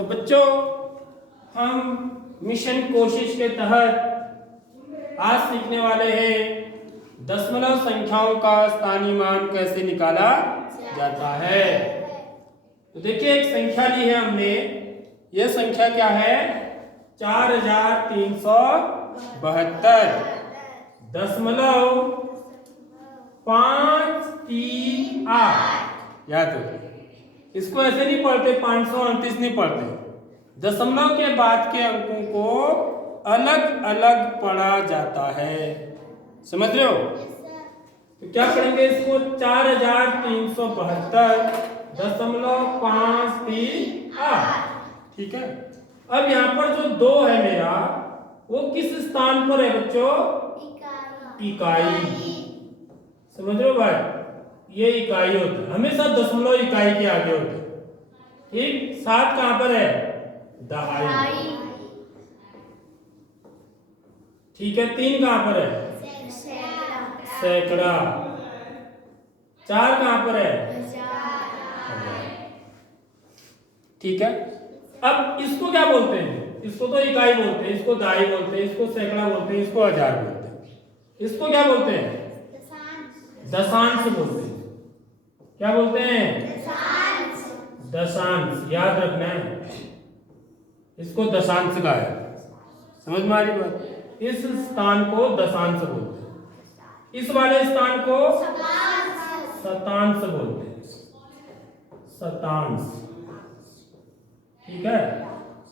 तो बच्चों हम मिशन कोशिश के तहत आज सीखने वाले हैं दशमलव संख्याओं का स्थानीय मान कैसे निकाला जाता है। तो देखिए एक संख्या ली है हमने, यह संख्या क्या है 4372 दशमलव 538। याद हो, इसको ऐसे नहीं पढ़ते 538 नहीं पढ़ते, दशमलव के बाद के अंकों को अलग अलग पढ़ा जाता है, समझ रहे हो। तो क्या पढ़ेंगे इसको 4372.538। ठीक है। अब यहाँ पर जो 2 है मेरा वो किस स्थान पर है बच्चों, इकाई। समझ रहे हो भाई, ये इकाई होता है, हमेशा दशमलव इकाई के आगे होता है। ठीक, 7 कहां पर है, दहाई। ठीक है, 3 कहां पर है, सैकड़ा। 4 कहां पर है, ठीक है। अब इसको क्या बोलते हैं, इसको तो इकाई बोलते हैं, इसको दहाई बोलते हैं, इसको सैकड़ा बोलते हैं, इसको हजार बोलते हैं। इसको क्या बोलते हैं, दशांश बोलते हैं। क्या बोलते हैं, दशांश। याद रखना है, इसको दशांश का है, समझ में आ रही बात। इस स्थान को दशांश बोलते हैं, इस वाले स्थान को शतांश बोलते हैं, शतांश। ठीक है।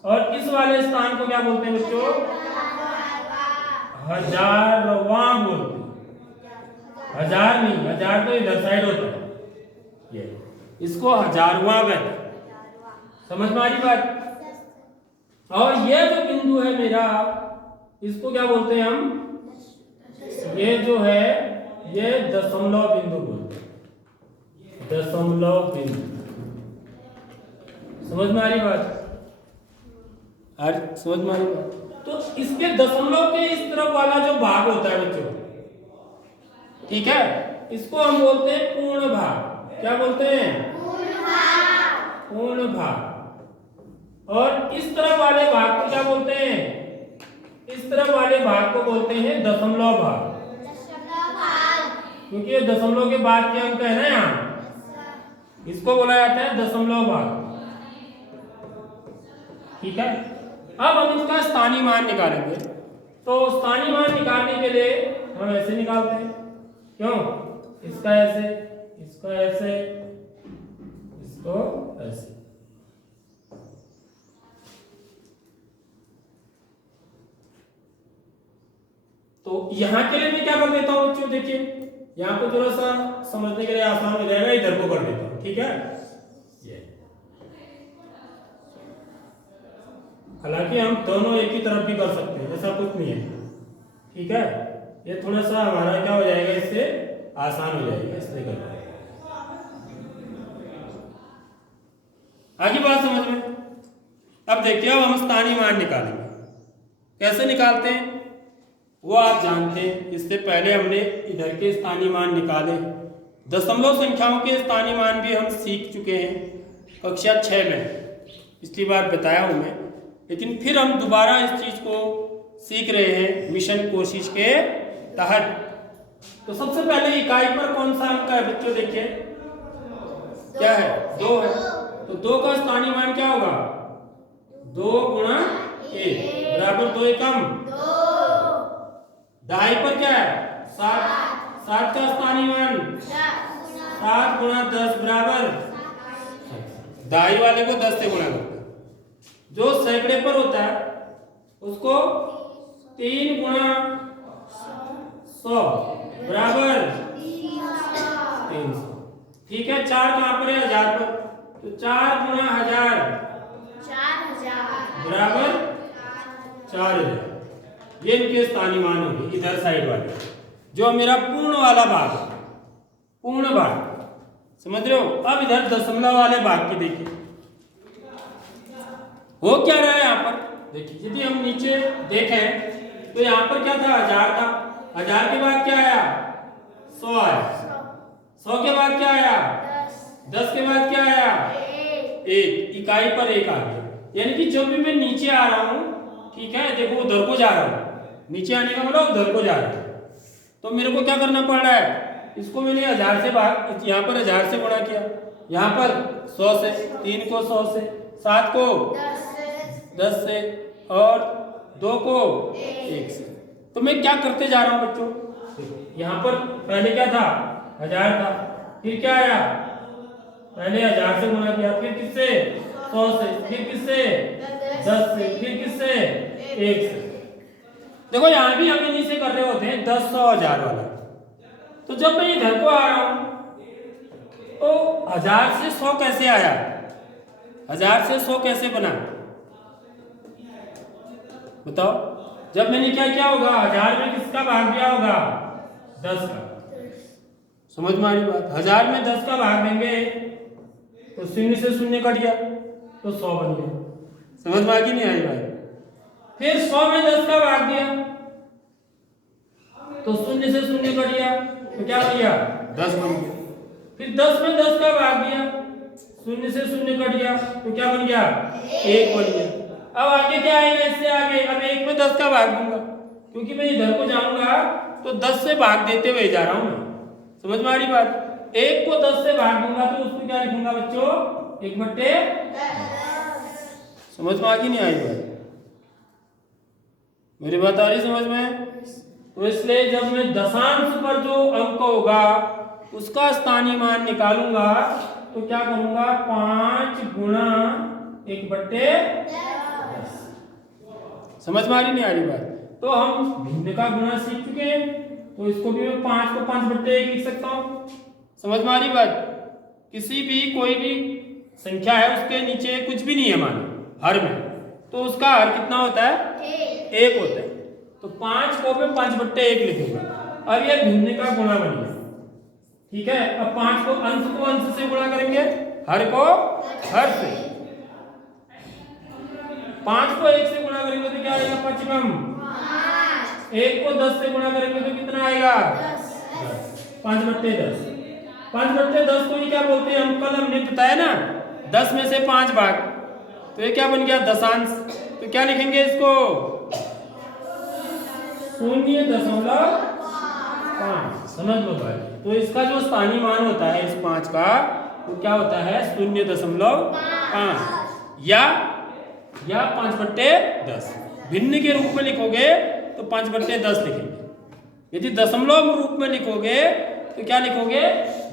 और इस वाले स्थान को क्या बोलते हैं बच्चों, हजारवां बोलते हैं। हजार नहीं, हजार तो इधर साइड होता है, ये इसको हजारवां कहते हैं, समझ में आ रही बात। और ये जो बिंदु है मेरा, इसको क्या बोलते हैं हम, ये जो है ये दशमलव बिंदु बोलते हैं, दशमलव बिंदु। समझ में आ रही बात, समझ में आ रही बात। तो इसके दशमलव के इस तरफ वाला जो भाग होता है बच्चों, ठीक है, इसको हम बोलते हैं पूर्ण भाग। क्या बोलते हैं, पूर्ण भाग। और इस तरफ वाले भाग को क्या बोलते हैं, इस तरफ वाले भाग को बोलते हैं दशमलव भाग, क्योंकि ये दशमलव के बाद के अंक है ना यहाँ, इसको बोला जाता है दशमलव भाग। ठीक है। अब हम इसका स्थानीय मान निकालेंगे। तो स्थानीय मान निकालने के लिए हम ऐसे निकालते हैं, क्यों, इसका ऐसे, इसका ऐसे, इसको ऐसे। तो यहां के लिए मैं क्या कर देता हूं बच्चों, देखिए यहां को थोड़ा सा समझने के लिए आसान हो जाएगा, इधर को कर देता हूं। ठीक है, हालांकि हम दोनों एक ही तरफ भी कर सकते हैं, ऐसा कुछ नहीं है। ठीक है, ये थोड़ा सा हमारा क्या हो जाएगा, इससे आसान हो जाएगा, इसलिए कर रहे हैं। आगे बात समझ में। अब देखिए, अब हम स्थानीय मान निकालेंगे। कैसे निकालते हैं वो आप जानते हैं, इससे पहले हमने इधर के स्थानीय मान निकाले। दशमलव संख्याओं के स्थानीय मान भी हम सीख चुके हैं कक्षा 6 में, पिछली बार बताया हूं मैं, लेकिन फिर हम दोबारा इस चीज को सीख रहे हैं मिशन कोशिश के तहत। तो सबसे पहले इकाई पर कौन सा अंक है बच्चों, देखिए क्या है, 2 है। तो 2 का स्थानीय मान क्या होगा, 2 गुणा 1 बराबर 2 एकम 2। दहाई पर क्या है 7, 7 का स्थानीय मान 7 गुणा 10 बराबर, दहाई वाले को 10 से गुणा करते हैं। जो सैकड़े पर होता है उसको 3 गुणा 100 बराबर 300। ठीक है, 4 कहां पर है, 1000 पर, तो 4 गुणा 1000 बराबर 4000। ये इनके स्थानीय मान होंगे इधर साइड वाले, जो मेरा पूर्ण वाला भाग है, पूर्ण भाग। समझ रहे हो। अब इधर दशमलव वाले भाग की देखिए हो क्या रहा है यहाँ पर, देखिए यदि हम नीचे देखें तो यहाँ पर क्या था, 1000 था, 1000 के बाद क्या आया, 100 आया, 100 के बाद क्या आया, 10 के बाद क्या आया, 1, इकाई पर 1 आ गया। यानी कि जब भी मैं नीचे आ रहा हूँ, ठीक है, देखो उधर को जा रहा हूँ, नीचे आने का मतलब उधर को जा रहा है, तो मेरे को क्या करना पड़ रहा है, इसको मैंने 1000 से भाग, यहाँ पर 1000 से गुणा किया, यहाँ पर 100 से, 3 को 100 से, 7 को 10 से और 2 को 1 से। तो मैं क्या करते जा रहा हूँ बच्चों, यहाँ पर पहले क्या था 1000 था, फिर क्या आया, पहले 1000 से गुणा किया, फिर किससे 100 से, फिर किससे 10 से, फिर किससे 1 से। देखो यहाँ भी हम इन्हीं से कर रहे होते हैं 10, 100, 1000 वाला। तो जब मैं इधर को आ रहा हूं तो 1000 से 100 कैसे आया, 1000 से 100 कैसे बना, बताओ। जब मैंने क्या किया होगा, 1000 में किसका भाग दिया होगा, 10 का। समझ में आ रही बात। 1000 में 10 का भाग देंगे तो 0 से 0 कट गया तो 100 बन गया। समझ में आ गई नहीं आई बात। फिर 100 में 10 का भाग दिया तो 0 से 0 कट गया तो क्या बन गया, 10 बन गया। फिर 10 में 10 का भाग दिया, 0 से 0 कट गया तो क्या बन गया, 1 बन गया। अब आगे क्या आएगा, इससे आगे अब 1 में 10 का भाग दूंगा, क्योंकि मैं इधर को जाऊंगा तो 10 से भाग देते हुए जा रहा हूं मैं। समझ में आ रही बात। 1 को 10 से भाग दूंगा तो उसको क्या लिखूंगा बच्चों, 1/10। समझ में आ गई नहीं आई बात, मेरी बात आ रही समझ में। तो इसलिए जब मैं दशांश पर जो अंक होगा उसका स्थानीय मान निकालूंगा तो क्या करूंगा, 5 गुणा 1/10। समझ में आ रही नहीं आ रही बात। तो हम भिन्न का गुणा सीख चुके हैं, तो इसको भी मैं 5 को 5/1 लिख सकता हूं। समझ में आ रही बात। किसी भी कोई भी संख्या है उसके नीचे कुछ भी नहीं है मान हर में, तो उसका हर कितना होता है, 1 होता है। तो 5 को मैं 5/1 लिखूंगा। अब ये भिन्न का गुणा बन गया, ठीक है। अब 5 को अंश से गुणा करेंगे, हर को हर से। 5 को 1 से गुणा करेंगे तो क्या आएगा, 55। 1 को 10 से गुणा करेंगे तो कितना आएगा, 5/10। 5/10 को ही क्या बोलते हैं, हम कल हमने बताया ना, 10 में से 5 भाग, तो ये क्या बन गया, दशांश। तो क्या लिखेंगे इसको, 0.5। समझ लो भाई। तो इसका जो स्थानीय मान होता है इस 5 का, वो क्या होता है, 0.5 या 5/10। भिन्न के रूप में लिखोगे तो 5/10 लिखेंगे। यदि दशमलव रूप में लिखोगे तो क्या लिखोगे,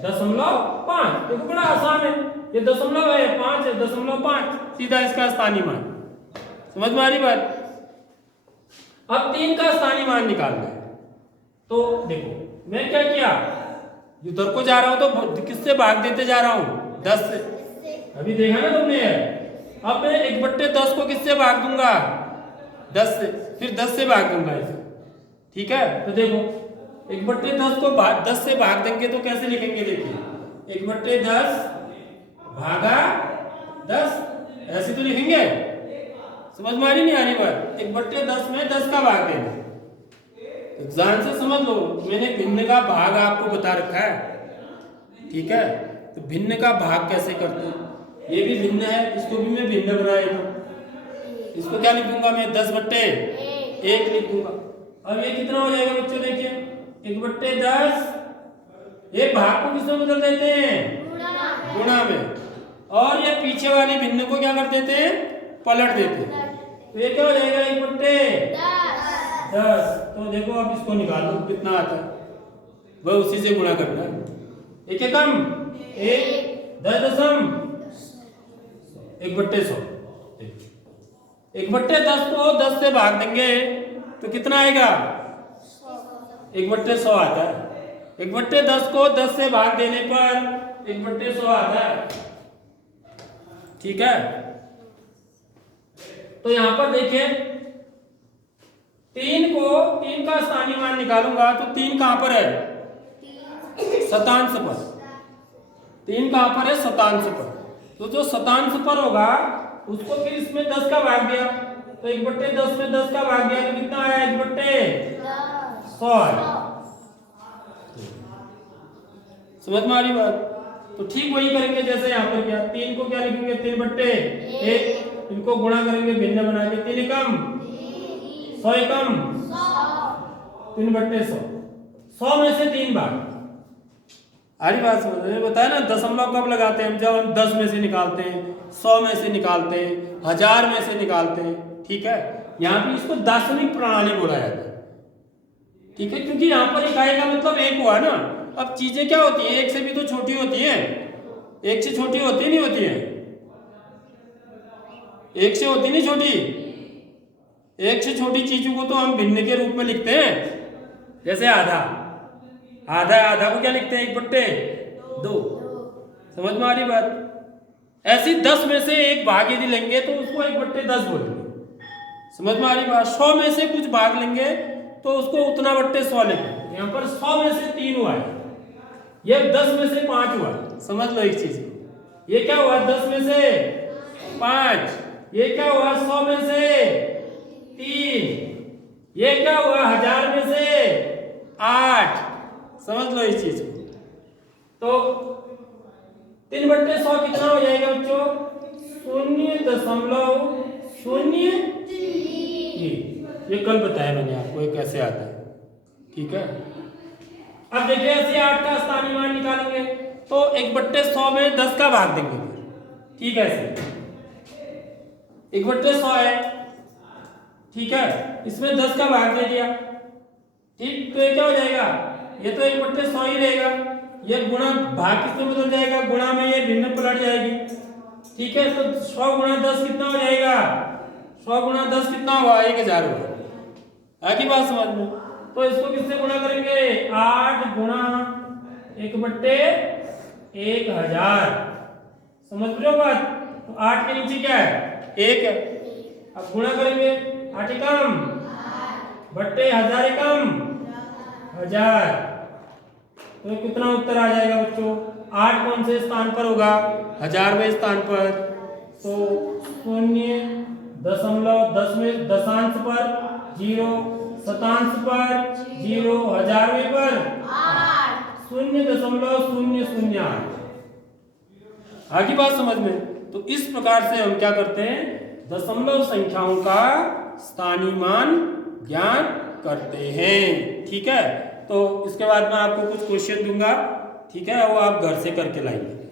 0.5। तो बड़ा आसान है, ये दशमलव है, 5 है, 0.5 सीधा इसका स्थानीय मान। समझ में आ रही बात। अब 3 का स्थानीय मान निकालना है। तो देखो मैं क्या किया, इधर को जा रहा हूं तो किससे भाग देते जा रहा हूं, 10 से। अभी देखा ना तुमने। अब मैं 1/10 को किससे भाग दूंगा, 10 से, फिर 10 से भाग दूंगा इसे, ठीक है। तो देखो 1/10 को 10 से भाग देंगे तो कैसे लिखेंगे, देखिए 1/10 भागा 10, ऐसे तो लिखेंगे। समझ में आ रही नहीं आ रही बात। 1/10 में 10 का भाग देना, ध्यान से समझ लो। मैंने भिन्न का भाग आपको बता रखा है, ठीक है। तो भिन्न का भाग कैसे करते हैं, ये भी भिन्न है, इसको भी मैं भिन्न बनाएगा। इसको क्या लिखूंगा मैं, 10/1 लिख दूंगा। अब ये कितना हो जाएगा बच्चों, देखिए 1/10, ये भाग को किसमें बदल देते हैं, गुणा में, और ये पीछे वाली भिन्न को क्या कर देते हैं, पलट देते हैं। तो ये क्या हो जाएगा, 1/10। तो देखो अब इसको निकाल लो कितना आता है, वह उसी से गुणा करना है। एक कम 1 10 1/100। 1/10 को 10 से भाग देंगे तो कितना आएगा, 1/100 आता है। 1/10 को 10 से भाग देने पर 1/100 आता है, ठीक है। तो यहां पर देखिए 3 का स्थानीय मान निकालूंगा तो 3 कहां पर है, शतांश पर। 3 कहां पर है, शतांश पर। तो जो शतांश पर होगा उसको फिर इसमें 10 का भाग दिया, तो 1/10 में 10 का भाग दिया तो कितना आया, 1/100 आया। समझ में आ रही बात। तो ठीक वही करेंगे जैसे यहाँ पर क्या, 3 को क्या लिखेंगे, 3/1, इनको गुणा करेंगे भिन्न बना के, 3 एकम 100 एकम 3/100, 100 में से 3 भाग। आरी बात समझ में बताया ना, दशमलव कब लगाते हैं हम, जब हम 10 में से निकालते हैं, 100 में से निकालते हैं, 1000 में से निकालते हैं, ठीक है। यहाँ पे इसको दशमिक प्रणाली बोला जाता है, ठीक है, क्योंकि यहाँ पर इकाई का मतलब एक हुआ ना। अब चीजें क्या होती है, एक से भी तो छोटी होती है, एक से छोटी होती नहीं होती है, एक से होती नहीं छोटी, एक से छोटी चीजों को तो हम भिन्न के रूप में लिखते हैं। जैसे आधा, आधा आधा को क्या लिखते हैं, 1/2। समझ में आ रही बात। ऐसी 10 में से एक भाग यदि लेंगे तो उसको 1/10 बोलेंगे। समझ में आ रही बात। 100 में से कुछ भाग लेंगे तो उसको उतना 1/100 लेंगे। यहाँ पर 100 में से 3 हुआ है, ये 10 में से 5 हुआ। समझ लो एक चीज, ये क्या हुआ, 10 में से 5, ये क्या हुआ, 100 में से 3, ये क्या हुआ, 1000 में से 8। समझ लो इस चीज को। तो 3/100 कितना हो जाएगा बच्चों, 0.03। ये कल बताया मैंने आपको, ये कैसे आता है, ठीक है। अब देखिए ऐसे 8 का स्थानीय मान निकालेंगे तो 1/100 में 10 का भाग देंगे, ठीक है। ऐसे 1/100 है, ठीक है, इसमें 10 का भाग दे दिया, ठीक। तो ये क्या हो जाएगा, ये तो 1/100 ही रहेगा, ये गुणा भाग किसमें बदल जाएगा, गुणा में ये भिन्न पलट जाएगी, ठीक है। तो 100 × 10 कितना हो जाएगा, 100 × 10 कितना हुआ, 1000 हुआ। आगे बात समझ में। तो इसको किससे गुणा करेंगे, 8 × 1/1000। समझ रहे हो बात। तो 8 के नीचे क्या है, 1 है। अब गुणा करेंगे, 8 एकम बट्टे 1000 एकम 1000। तो कितना उत्तर आ जाएगा बच्चों, 8 कौन से स्थान पर होगा, 1000वें स्थान पर। तो 0.10 में दशांश पर 0, शतांश पर 0, 1000वें पर 0.008। आगे बात समझ में। तो इस प्रकार से हम क्या करते हैं, दशमलव संख्याओं का स्थानीय मान ज्ञान करते हैं, ठीक है। तो इसके बाद मैं आपको कुछ क्वेश्चन दूंगा, ठीक है, वो आप घर से करके लाएंगे।